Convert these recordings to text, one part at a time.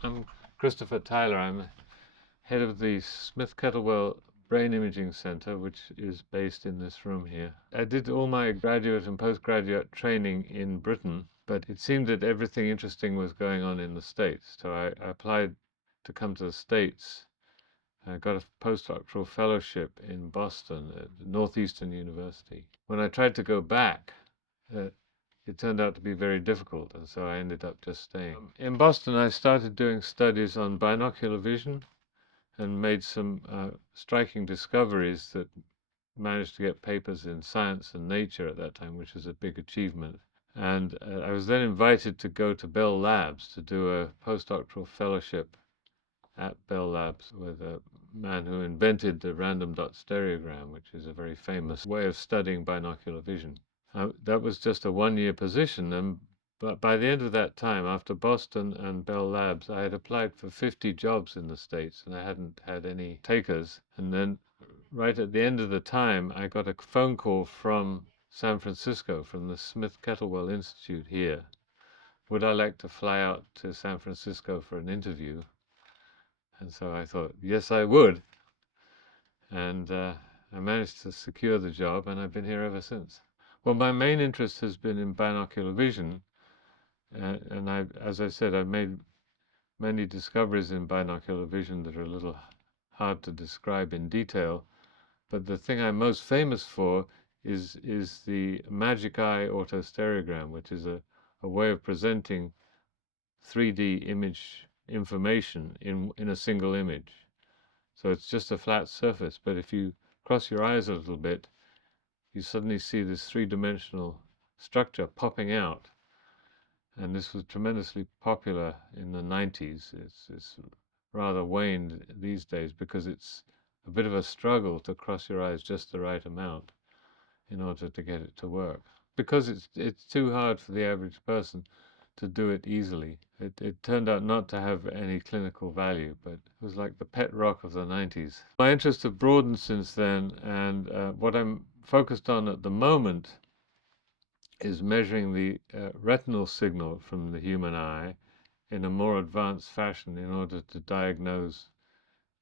I'm Christopher Tyler. I'm head of the Smith-Kettlewell Brain Imaging Center, which is based in this room here. I did all my graduate and postgraduate training in Britain, but it seemed that everything interesting was going on in the States. So I applied to come to the States. I got a postdoctoral fellowship in Boston at Northeastern University. When I tried to go back, uh, it turned out to be very difficult, and so I ended up just staying. In Boston, I started doing studies on binocular vision and made some striking discoveries that managed to get papers in Science and Nature at that time, which was a big achievement. And I was then invited to go to Bell Labs to do a postdoctoral fellowship at Bell Labs with a man who invented the random dot stereogram, which is a very famous way of studying binocular vision. That was just a one-year position, but by the end of that time, after Boston and Bell Labs, I had applied for 50 jobs in the States, and I hadn't had any takers. And then right at the end of the time, I got a phone call from San Francisco, from the Smith-Kettlewell Institute here. Would I like to fly out to San Francisco for an interview? And so I thought, yes, I would. And I managed to secure the job, and I've been here ever since. Well, my main interest has been in binocular vision, and as I said, I've made many discoveries in binocular vision that are a little hard to describe in detail. But the thing I'm most famous for is the magic eye autostereogram, which is a way of presenting 3D image information in a single image. So it's just a flat surface, but if you cross your eyes a little bit, you suddenly see this three-dimensional structure popping out. And this was tremendously popular in the 90s. It's rather waned these days because it's a bit of a struggle to cross your eyes just the right amount in order to get it to work. Because it's too hard for the average person to do it easily. It turned out not to have any clinical value, but it was like the pet rock of the 90s. My interests have broadened since then, and what I'm focused on at the moment is measuring the retinal signal from the human eye in a more advanced fashion in order to diagnose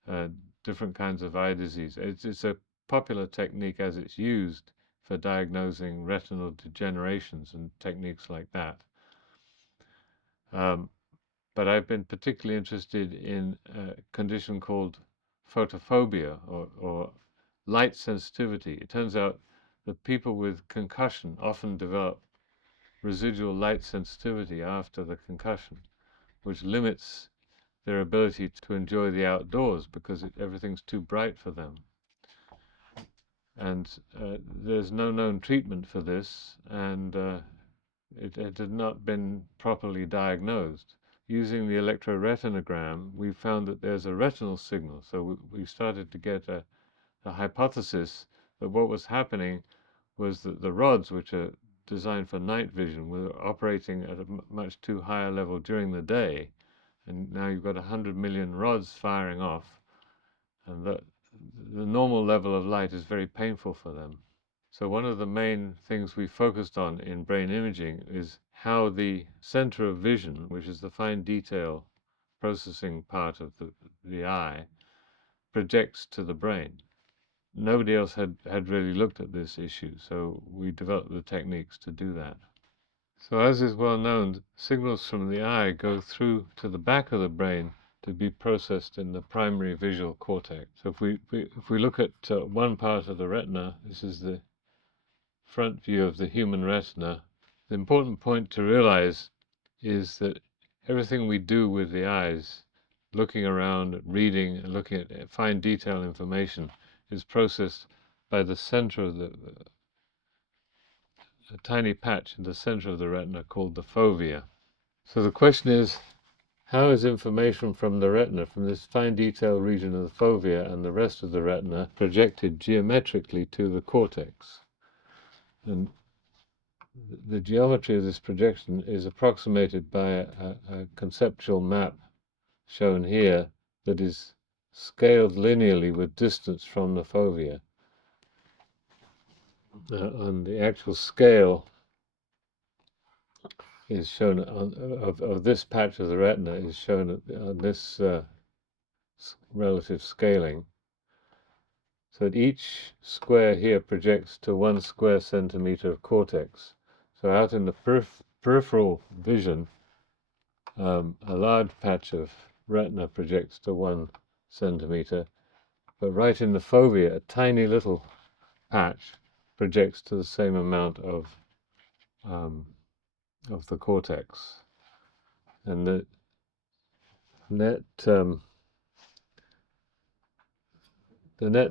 uh, different kinds of eye disease. It's a popular technique as it's used for diagnosing retinal degenerations and techniques like that. But I've been particularly interested in a condition called photophobia or light sensitivity. It turns out that people with concussion often develop residual light sensitivity after the concussion, which limits their ability to enjoy the outdoors because everything's too bright for them. And there's no known treatment for this, and it had not been properly diagnosed. Using the electroretinogram, we found that there's a retinal signal. So we started to get a hypothesis that what was happening was that the rods, which are designed for night vision, were operating at a much too high a level during the day. And now you've got 100 million rods firing off, and the normal level of light is very painful for them. So one of the main things we focused on in brain imaging is how the center of vision, which is the fine detail processing part of the eye, projects to the brain. Nobody else had really looked at this issue, so we developed the techniques to do that. So as is well known, signals from the eye go through to the back of the brain to be processed in the primary visual cortex. So if we look at one part of the retina, this is the front view of the human retina. The important point to realize is that everything we do with the eyes, looking around, reading, and looking at fine detail information, is processed by the center of a tiny patch in the center of the retina called the fovea. So the question is, how is information from the retina, from this fine detail region of the fovea and the rest of the retina, projected geometrically to the cortex? And the geometry of this projection is approximated by a conceptual map shown here that is scaled linearly with distance from the fovea. On the actual scale is shown of this patch of the retina is shown on this relative scaling. So that each square here projects to 1 square centimeter of cortex. So out in the peripheral vision, a large patch of retina projects to 1 centimeter, but right in the fovea, a tiny little patch projects to the same amount of the cortex. And the net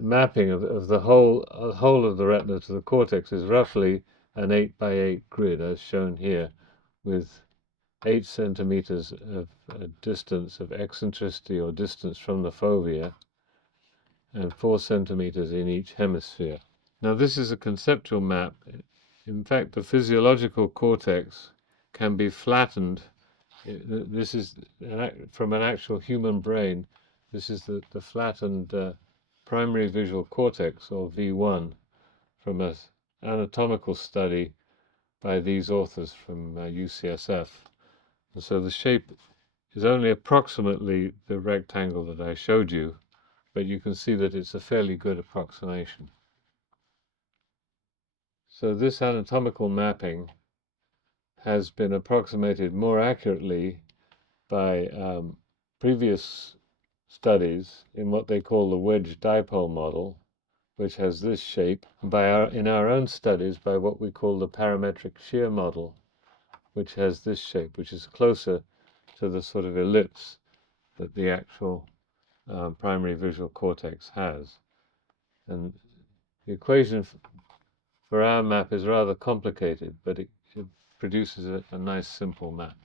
mapping of the whole of the retina to the cortex is roughly an 8 by 8 grid, as shown here, with 8 centimeters of distance of eccentricity or distance from the fovea, and 4 centimeters in each hemisphere. Now this is a conceptual map. In fact, the physiological cortex can be flattened. This is from an actual human brain. This is the flattened primary visual cortex, or V1, from an anatomical study by these authors from UCSF. And so the shape is only approximately the rectangle that I showed you, but you can see that it's a fairly good approximation. So this anatomical mapping has been approximated more accurately by previous studies in what they call the wedge dipole model, which has this shape, in our own studies by what we call the parametric shear model, which has this shape, which is closer to the sort of ellipse that the actual primary visual cortex has. And the equation for our map is rather complicated, but it produces a nice simple map.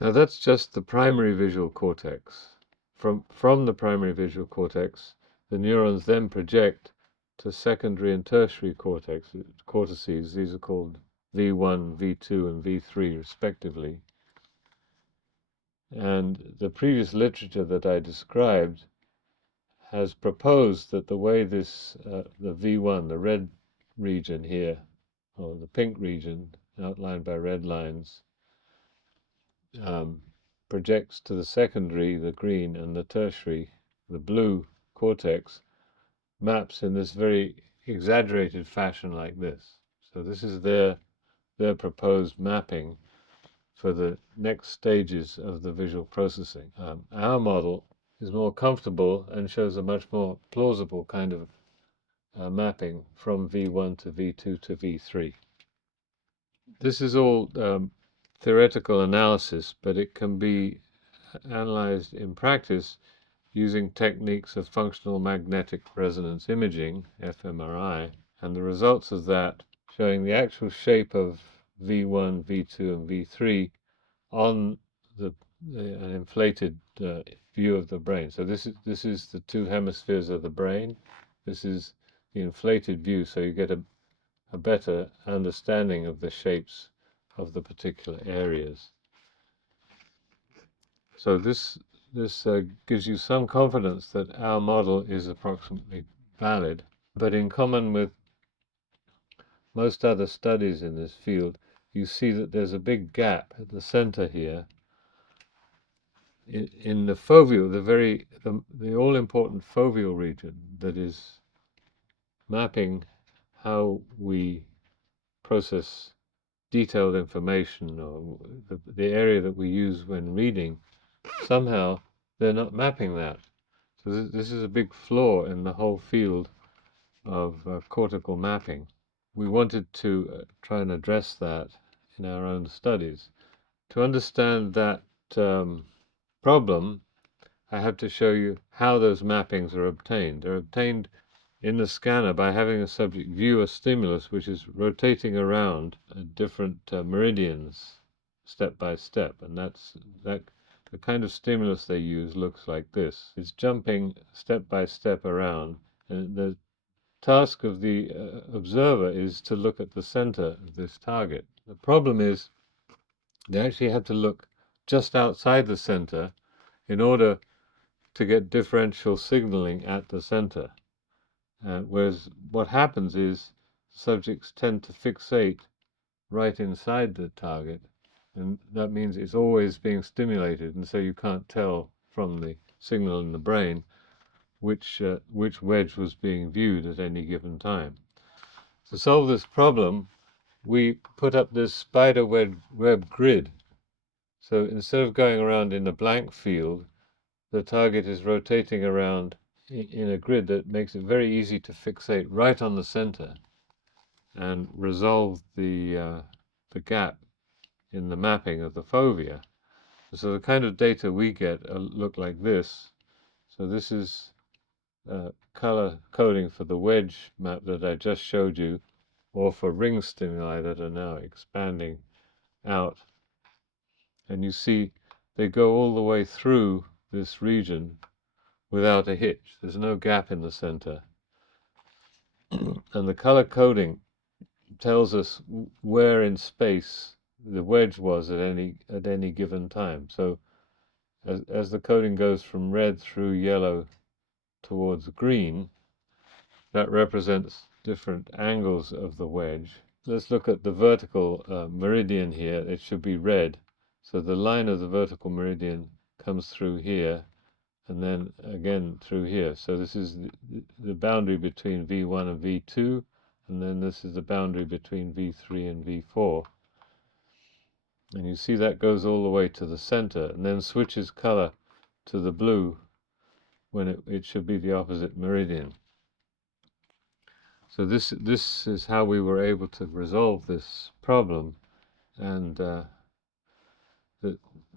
Now that's just the primary visual cortex. From the primary visual cortex, the neurons then project to secondary and tertiary cortices. These are called V1, V2, and V3 respectively. And the previous literature that I described has proposed that the way this, the V1, the red region here, or the pink region outlined by red lines, projects to the secondary, the green, and the tertiary, the blue cortex, maps in this very exaggerated fashion like this. So this is their proposed mapping for the next stages of the visual processing. Our model is more comfortable and shows a much more plausible kind of mapping from V1 to V2 to V3. This is all theoretical analysis, but it can be analyzed in practice using techniques of functional magnetic resonance imaging, fMRI, and the results of that showing the actual shape of V1, V2, and V3 on an inflated view of the brain. So this is the two hemispheres of the brain. This is the inflated view, so you get a better understanding of the shapes of the particular areas. So this gives you some confidence that our model is approximately valid, but in common with most other studies in this field, you see that there's a big gap at the center here in the foveal, the all-important foveal region that is mapping how we process detailed information, or the area that we use when reading. Somehow they're not mapping that. So this is a big flaw in the whole field of cortical mapping. We wanted to try and address that in our own studies. To understand that problem, I have to show you how those mappings are obtained. They're obtained in the scanner by having a subject view a stimulus which is rotating around at different meridians step by step, and the kind of stimulus they use looks like this. It's jumping step by step around, and the task of the observer is to look at the center of this target. The problem is they actually have to look just outside the center in order to get differential signaling at the center. Whereas what happens is subjects tend to fixate right inside the target, and that means it's always being stimulated, and so you can't tell from the signal in the brain which wedge was being viewed at any given time. To solve this problem, we put up this spider web grid. So instead of going around in a blank field, the target is rotating around in a grid that makes it very easy to fixate right on the center and resolve the gap in the mapping of the fovea. So the kind of data we get look like this. So this is color coding for the wedge map that I just showed you, or for ring stimuli that are now expanding out. And you see they go all the way through this region without a hitch. There's no gap in the center. And the color coding tells us where in space the wedge was at any given time. So as the coding goes from red through yellow towards green, that represents different angles of the wedge. Let's look at the vertical meridian here. It should be red. So the line of the vertical meridian comes through here and then again through here. So this is the boundary between V1 and V2, and then this is the boundary between V3 and V4. And you see that goes all the way to the center and then switches color to the blue when it should be the opposite meridian. So this is how we were able to resolve this problem, and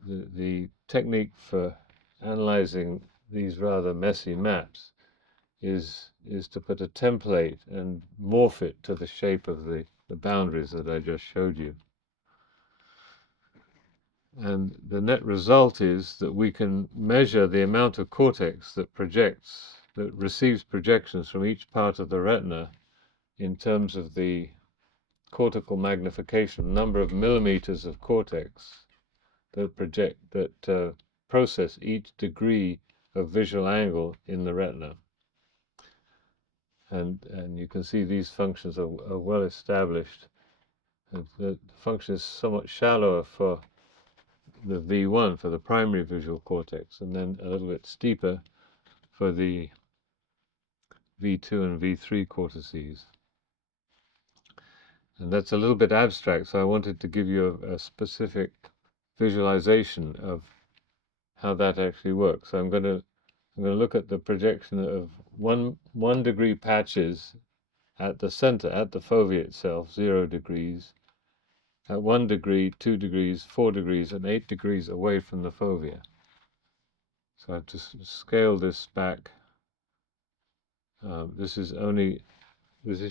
the technique for analyzing these rather messy maps is to put a template and morph it to the shape of the boundaries that I just showed you. And the net result is that we can measure the amount of cortex that receives projections from each part of the retina in terms of the cortical magnification, number of millimeters of cortex that process each degree of visual angle in the retina. And you can see these functions are well established. And the function is somewhat shallower for the V1, for the primary visual cortex, and then a little bit steeper for the V2 and V3 cortices. And that's a little bit abstract, so I wanted to give you a specific visualization of how that actually works. So I'm going to look at the projection of one degree patches at the center, at the fovea itself, 0 degrees, at 1 degree, 2 degrees, 4 degrees, and 8 degrees away from the fovea. So I have to scale this back. This is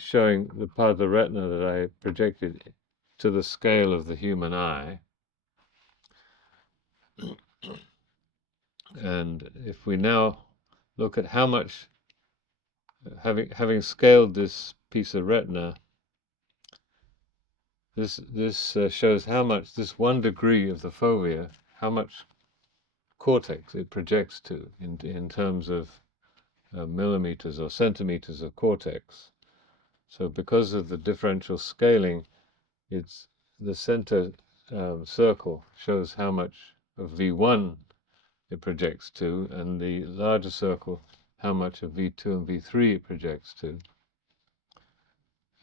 showing the part of the retina that I projected to the scale of the human eye. And if we now look at how much, having scaled this piece of retina, this shows how much this 1 degree of the fovea, how much cortex it projects to in terms of millimeters or centimeters of cortex. So because of the differential scaling, it's the center circle shows how much of V1 it projects to, and the larger circle how much of V2 and V3 it projects to.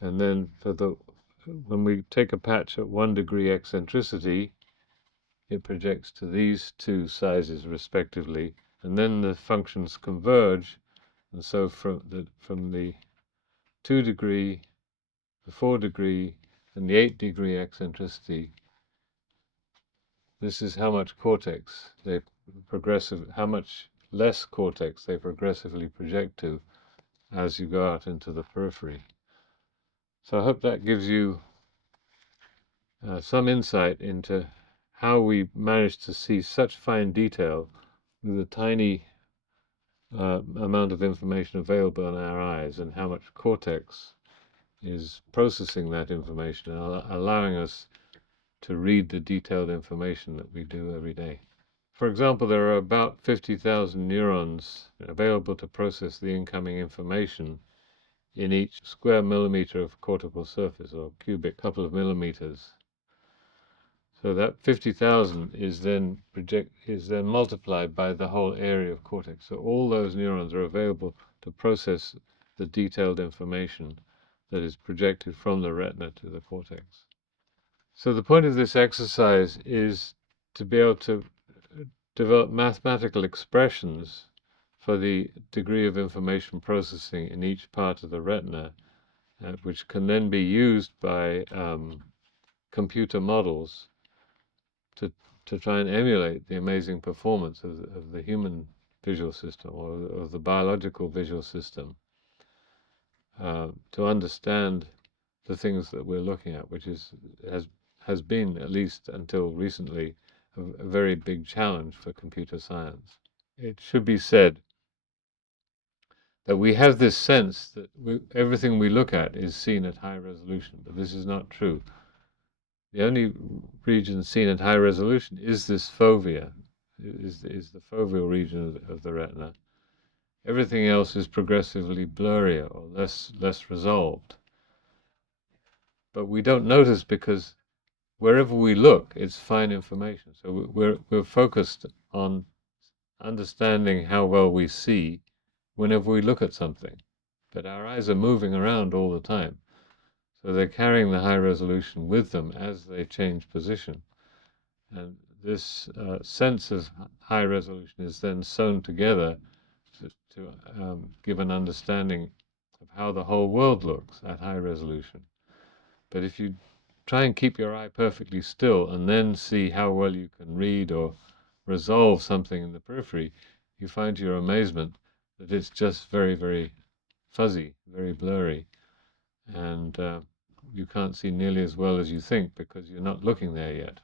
And then when we take a patch at 1 degree eccentricity, it projects to these two sizes respectively, and then the functions converge, and so from the 2 degree, the 4 degree, and the 8 degree eccentricity, this is how much cortex how much less cortex they progressively project to as you go out into the periphery. So I hope that gives you some insight into how we managed to see such fine detail with a tiny amount of information available in our eyes, and how much cortex is processing that information and allowing us to read the detailed information that we do every day. For example, there are about 50,000 neurons available to process the incoming information in each square millimeter of cortical surface, or cubic couple of millimeters. So that 50,000 is then multiplied by the whole area of cortex. So all those neurons are available to process the detailed information that is projected from the retina to the cortex. So the point of this exercise is to be able to develop mathematical expressions for the degree of information processing in each part of the retina, which can then be used by computer models to try and emulate the amazing performance of the human visual system or of the biological visual system, to understand the things that we're looking at, which has been, at least until recently, a very big challenge for computer science. It should be said that we have this sense that everything we look at is seen at high resolution, but this is not true. The only region seen at high resolution is this fovea, is the foveal region of the retina. Everything else is progressively blurrier or less resolved. But we don't notice because wherever we look, it's fine information. So we're focused on understanding how well we see whenever we look at something. But our eyes are moving around all the time. So they're carrying the high resolution with them as they change position. And this sense of high resolution is then sewn together to give an understanding of how the whole world looks at high resolution. But if you try and keep your eye perfectly still and then see how well you can read or resolve something in the periphery, you find to your amazement that it's just very, very fuzzy, very blurry. And you can't see nearly as well as you think because you're not looking there yet.